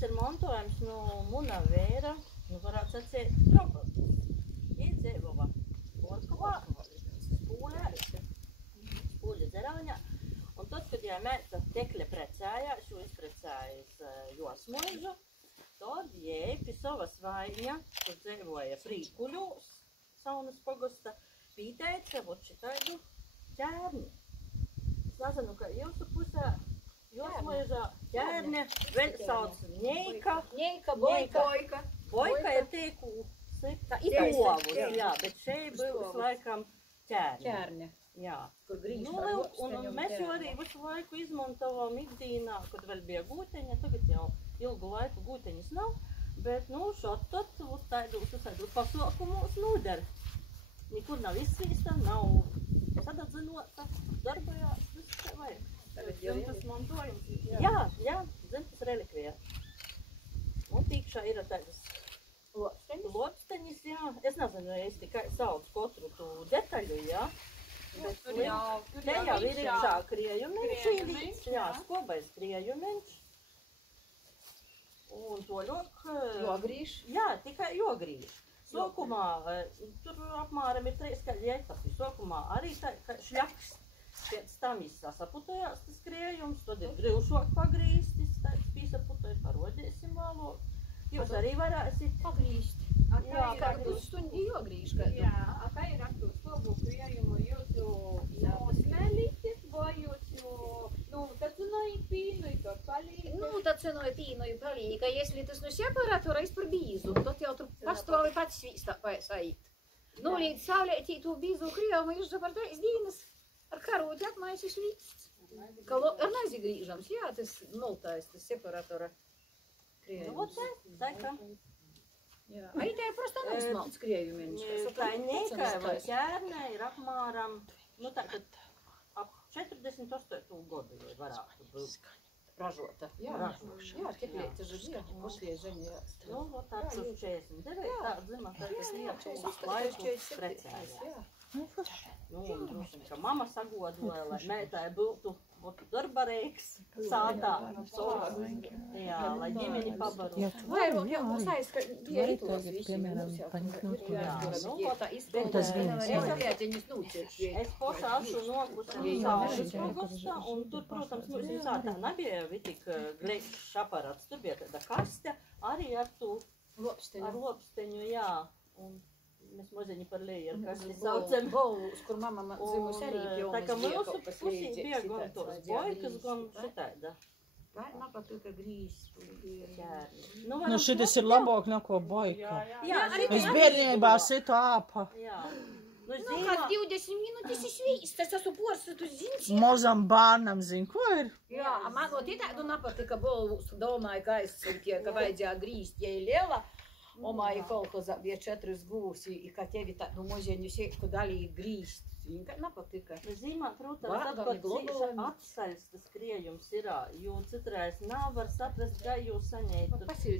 tas ir montojums no muna vēra, nu varētu sacīt, krokodils. Iedzīvova Orkavā, Spūļa dzerauņā. Un tad, kad jau meita tekļa precējās, jo izprecējas Josmuižu, tad jai pie savas vaiņa, kur dzīvoja Frīkuļūs, Saunas pogosta, pīteica vot šitaidu ķērni. Es nezinu, ka jūsu pusē Josmuižā ķērne vēl sauc Ņeika, Boika ir teikusi Ovus, jā, bet šeit būs laikam ķērne. Jā. Kur grīž Nu, un mēs jau arī visu laiku izmantojām ikdīnā, kad vēl bija gūteņa, tagad jau ilgu laiku gūteņas nav, bet, nu, šot tad taidos pasaukumos nūder. Nikur nav izsvīsta, nav sadadzinota, darbojās, viss te vajag. Dzimtas mantojums. Jā, dzimtas relikvija. Un tīkšā ir tādas lopsteņas, jā. Es nezinu, es tikai sauc katru tu detaļu, jā. Bet te jau ir iekšā kriejumeņš, jā, skobais kriejumeņš. Un to Jogrīž? Jā, tikai jogrīž. Sokumā, tur apmēram ir 3 etapi. Sokumā arī tā šļaks. Pēc tam sasaputojās tas kriejums, tad ir grivšok pagrīstis, tāds pīsaputoja, parodēsim vēlāk. Jūs arī varēsit pagrīst. Jā, kādu pusstuņi jogrīž? Jā, kā ir ar to skobu kriejumu jūsu nosmelīti, vai jūsu, tacenoj pīnu, to palīga? Tacenoj pīnu i palīga. Если tas separatūra par bīzu, tad jau tur pastāvi pats svīstā paisait. Līdz saulētī to bīzu kriejumu jūs par 3 dienas ar karūti apmaisis svīsts. Ar nazi grīžams, jā, tas nultais, tas separatūra kriejums. Nu, tā kā. Jā, arī tā ir prosta nosmalts kriejumiņš. Tā ņēkai vai ķērne ir apmēram, ap 48 gadu varētu būt. Ražota. Jā, teplēta žaļieta, posliežaņā. Nu, tāds uz 49, tā dzimā, tas laiku precējās. Nu, droši, ka mama sagodoja, lai meitai būtu darbarīgs sātā, jā, lai ģimeni pabarotu. Vairāk jau mums aizska bija ritos visi. Es pošā ašu nokusam Saunas pogosta, un tur, protams, mums sātā nebija tik gleikšs aparats, tur bija tāda kaste, arī ar lopsteņu, jā. Mēs mozeņi par leju ar kasti saucam. Bolus, kur mama zimus arī pjaunas tā kā mūsu pusī bija gan tos boikas, gan šitaida. Tā man patika grīz. Nu, šitas ir labāk neko boika. Jā, Es bērnībā situ āpa. Jā. Kas 20 minūtes izvīst, tas esmu porsu, tu zini. Mozam bārnam zin, ko ir? Jā, man tādu nepatika bolus, domāju, ka aizsūtie, ka vajadzēja grīzt, ja ir liela. Omāja kolhozā bija 4 gūsi, i ka tevi tādu mozeņu sēku dalīja grīst. Viņa nepatika. Zīmā, protams, tad, kad cīša atsaļs tas kriejums ir, jo citreiz nav var saprast, kā jūs saņēt.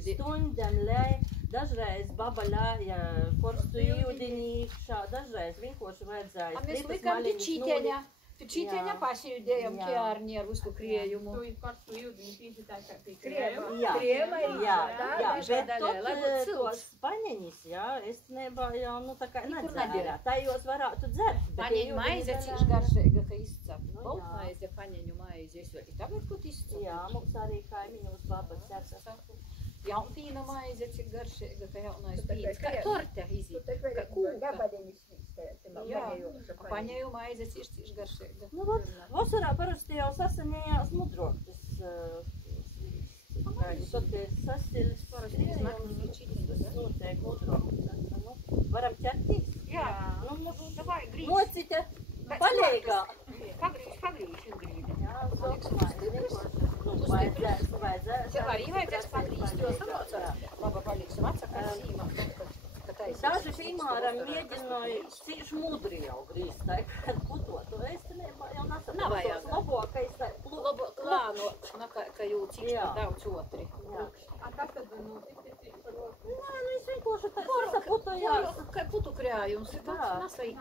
Stundam lēj, dažreiz baba lēja korstu jūdiņī iekšā, dažreiz vienkoši vajadzēja. Mēs likām pičīteņa. Pičīteņa pasīdējam ķērni ar visku kriejumu. Tu ir korstu jūdiņi pīzitāt kā pie krieva. Jā, bet tad tos paņeņis, jā, es nebā jau, tā kā nedzērā. Tā jūs varētu dzert. Paņeņu maize cīši garšīga, ka izcap. Bolt maize, paņeņu maize, es vēl i tagad kaut izcap. Jā, mums arī kaimiņos babas cersa. Jauntīna maize, cik garšīga, ka jaunais pīns. Kā torte izīt, kā kūka. Jā, paņēju maize, cīši garšīga. Nu, vot, vasarā parasti jau sasaņējās mudroktas. Tad ir sasilis parasti notiek mudroktas. Varam ķertīs? Jā, davai grīz. Nocite, paļēgā. Pagrīž grīdi. Jā, vajadzēs. Tev arī vajadzēs pagrīzt, jo samocās. Laba paliksim atsakās zīmā. Daži piemēram mēģināja cīši mudri jau grīzt, tā kā ar putotu. Es te jau nesaprotos labākais tā klānot, ka jū cīši par daudz otri. A kas tad notika? Nē, es vienkārši tā sasaputojās. Kā putu krājums, ir tāds nesaīt.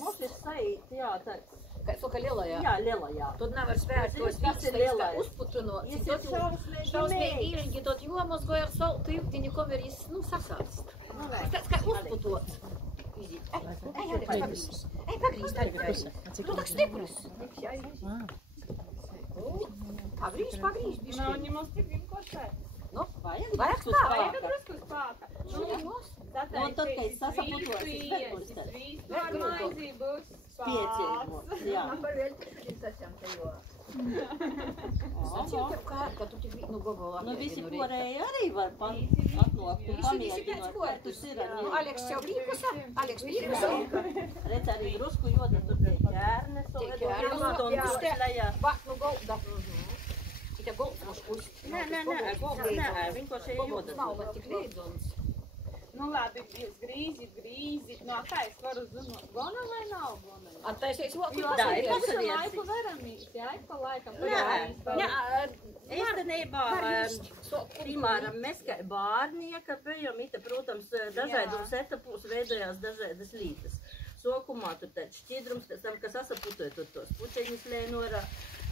Mošis saīt, jā, tāds. Kā saka lielajā. Jā, lielajā. Tad nevar spēt tos Tas ir vīkstais, kā lielais. uzputunot. Jis Tot ir šausmīgi ilgi, tot jomozgoja ar saltu jūptiņu, kamēr jis, nu, sasāst. Tas tāds kā uzputots. Ej, Aleks, pagrīz. Ej, pagrīz, pagrīz. Tu tak stiprus. Pagrīz, bišķi. Nav ņemos tik vien ko šeit. Nu, Vajag Vajag drusku spēka. Vajag spēka. drusku spēka. Un tad, kad es sasaputos, es verbuļs tad. Svīstot maizī būs Spiecīgos, jā. Sacīju tev kā, ka tu tik nu gobolā. Nu, visi porēji arī var atnākt un pamēģināt, kā tas ir ar Nu, viņu. Aleks jau brīkusa, Aleks brīkusa. Redz arī drusku joda, tur tie ķērnes, un tur lejā. Va, nu golda. Ita golds moš kust. Nē, vienkārši joda. Nav vēl tik līdzons. Nu labi, jūs grīzit. Nu, kā es varu zināt, gona vai nav gona? Attaisies voku Jo, Tā, ir visu pasarietis. laiku veramīs, jā, ik pa laikam. Īstenībā, piemēram, mēs kā bārnieka bijām, protams, dažādos etapos veidojās dažādas lītas. Sokumā tur tāds šķidrums, pēc tam, kas sasaputoja tur tos puceņus lēnorā.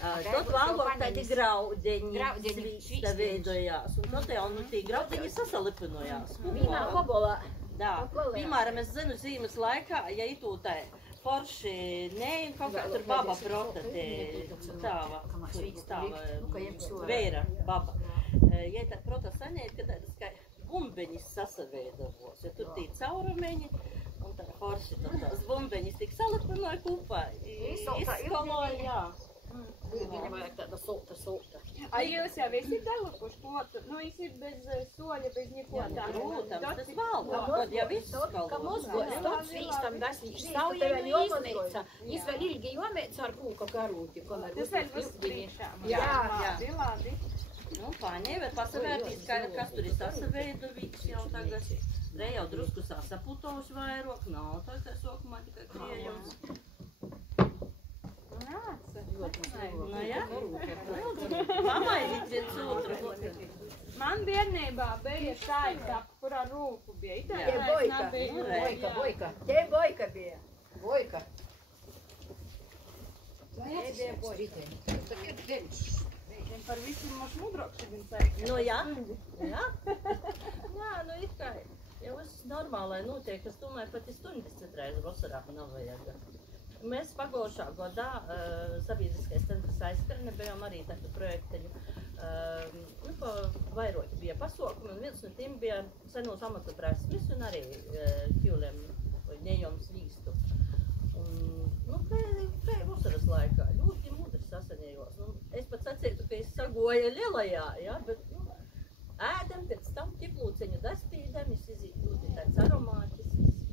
Tad vēlāk tādi graudeņi svīsta veidojās. Un tad jau nu tī graudeņi sasalipinojās. Vīnā kobolā. Jā, piemēram, es zinu zīmes laikā, ja itū tā forši neim, kaut kā tur baba prota tāva, vēra baba. Ja tā prota saņēt, ka tādas kā bumbeņas sasaveidavos, ja tur tī caurumeņi, un tā forši tās bumbeņas tik salipinoja kopā, izskaloja, jā. Viņam vajag tāda solta. A jūs jau esat dalikuši kvotu? Nu, jūs ir bez soļa, bez neko tā. Protams, tas valda, kad jau viss Ka skalo. mozgos, tots vīkstam dasnīši saujēm izmeica. Jis vēl ilgi jomeica ar kūka karūti, kamēr Tas vēl būs uzpildiņi. priekšā. Jā. Labi. Nu, paņēma, pasavērtīs, kas tur ir sasaveidovīgs jau tagad. Re jau drusku sasaputovs vairāk, nav tā kā sokumā tikai kriejums. Nu, jā. Pamainīt viens otru. Man bērnībā bija šāda, kurā rūku bija. Jā. Boika. Te boika bija. Boika. Par visu mums mudrokši viņa teikt. Nu, jā. Jā. Jā, nu, it kā jau viss normālai notiek, kas tomēr pat ir stundas citreiz vasarā nav vajag. Mēs pagājušā gadā sabiedriskais centrs aizkarne bijām arī tādu projekteņu. Nu, pa vairoti bija pasaukumi, un viens no tiem bija senos amata prasmes un arī ķiuliem vai nejom svīstu. Nu, pēj vasaras laikā ļoti mudri sasanējos. Nu, es pat sacītu, ka es sagoju lielajā, ja, bet nu, ēdam pēc tam ķiplūceņu daspīdam, es izīt ļoti tāds aromātisks.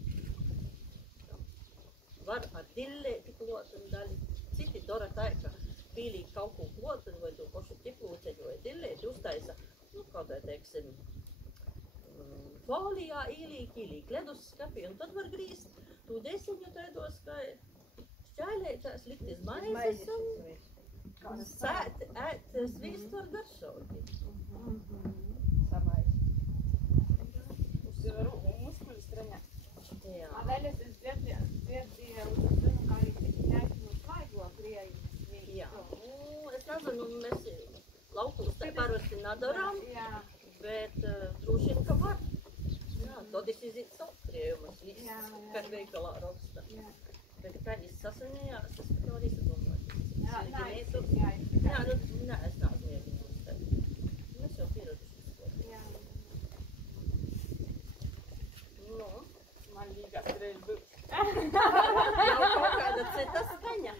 Var ar dillēti klot un daļi. Citi dara tā, ka pīlīgi kaut ko klot vai to pašu ķiplūceņu vai dillēti uztaisa, nu, kaut vai, teiksim, folijā īlīgi ledus skapī, un tad var grīzt tū desiņu taidos, kā šķailētās likt iz maizes un sēt, ēt svīst var garšauti. Uz muskuļu straņā. Jā. A vēl es dzirdēju, arī tik neesmu svaigo krieju. Jā. Nu, es nezinu, mēs laukos tā parasti nedarām, Jā. bet droši vien, ka var. Jā, tad es izīt salkriejumus, viss, kā veikalā raksta. Jā. Bet kā viņš sasanījās, es pat nevaru izdomāt. Jā, Jā, nu, nē, es neesmu iezinājums tevi. Mēs jau pieraduši skot. Jā. Nu, Man līgās reiz būs. jau kaut kāda cita skaņa.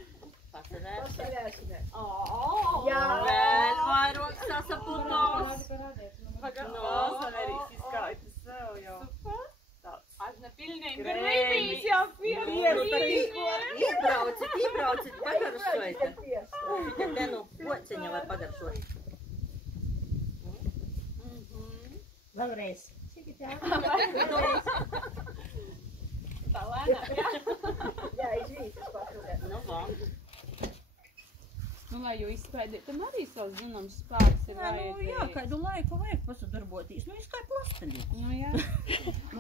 Pasarēsim. Jā. Vēl vairāk sasaputos. Saverīs izskaitas sev jau. Aš nepilnīgi Grēmī. gribīs jau pierīdīt. Iebraucit, pagaršojat. Viņa te nu pociņa var pagaršot. Vēlreiz. Tā lēnāk, jā. Jā, izvītas pašurē. Nu, va. Nu, lai jau izspaidīt, tam arī savs zināms spēks ir Jā, nu, jā, vajadzīgs. kādu laiku vajag pasadarboties. Nu, es kā plastelīt. Nu, jā.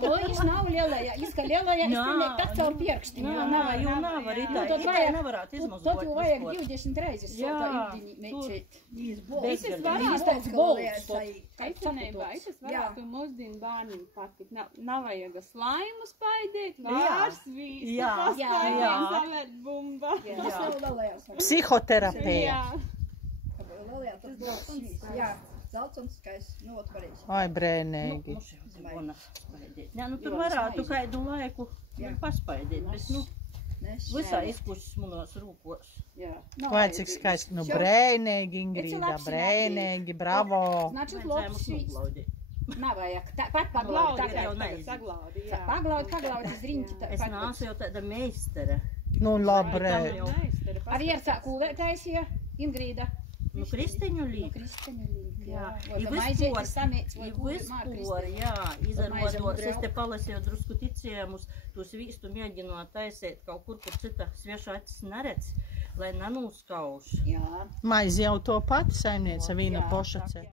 Lojas nav lielajā, izka lielajā, es pilnīgi tā caur pierkstiem. Jau nav arī tā. Tad Itai vajag, nevarētu izmazgot. tad jau vajag 20 reizes Jā, to ildiņi meicēt. Es varētu, tāds bolts. Eicenībā, es varētu mūsdienu bērniem patikt. Nav vajag slaimu spaidīt, vārs, vīstu, Jā. pastaigāt, savērt bumba. Tas nav lielajās. Psihoterapija. Lielajā tas bolts. Jā, zeltons skaists, nu, otvarīgs. Ai, brēnīgi. Jā, nu, tur varētu kādu laiku paspaidīt, bet, nu, visā izpušas manos rūkos. Vai cik skaisti. Nu, brēnīgi, Ingrīda, brēnīgi, bravo. Значит, lobs svīst. Nav vajag, pat Glaudi paglaudi. jau neizglaudi, jā. Paglaudi, iz riņķi. Es nāsu jau tāda meistere. Nu, labi. A viersā kūvētājs, ja, Ingrīda. Nu, Kristeņu līk. Kristeņu līk, jā. I vispār, jā, izarvodos. Es te palasīju drusku ticējumus, tos vīstu mēģinot taisīt kaut kur cita svieša acis neredz, lai nenūskauš. Jā. Maizi jau to pati saimniece vīna pošacē.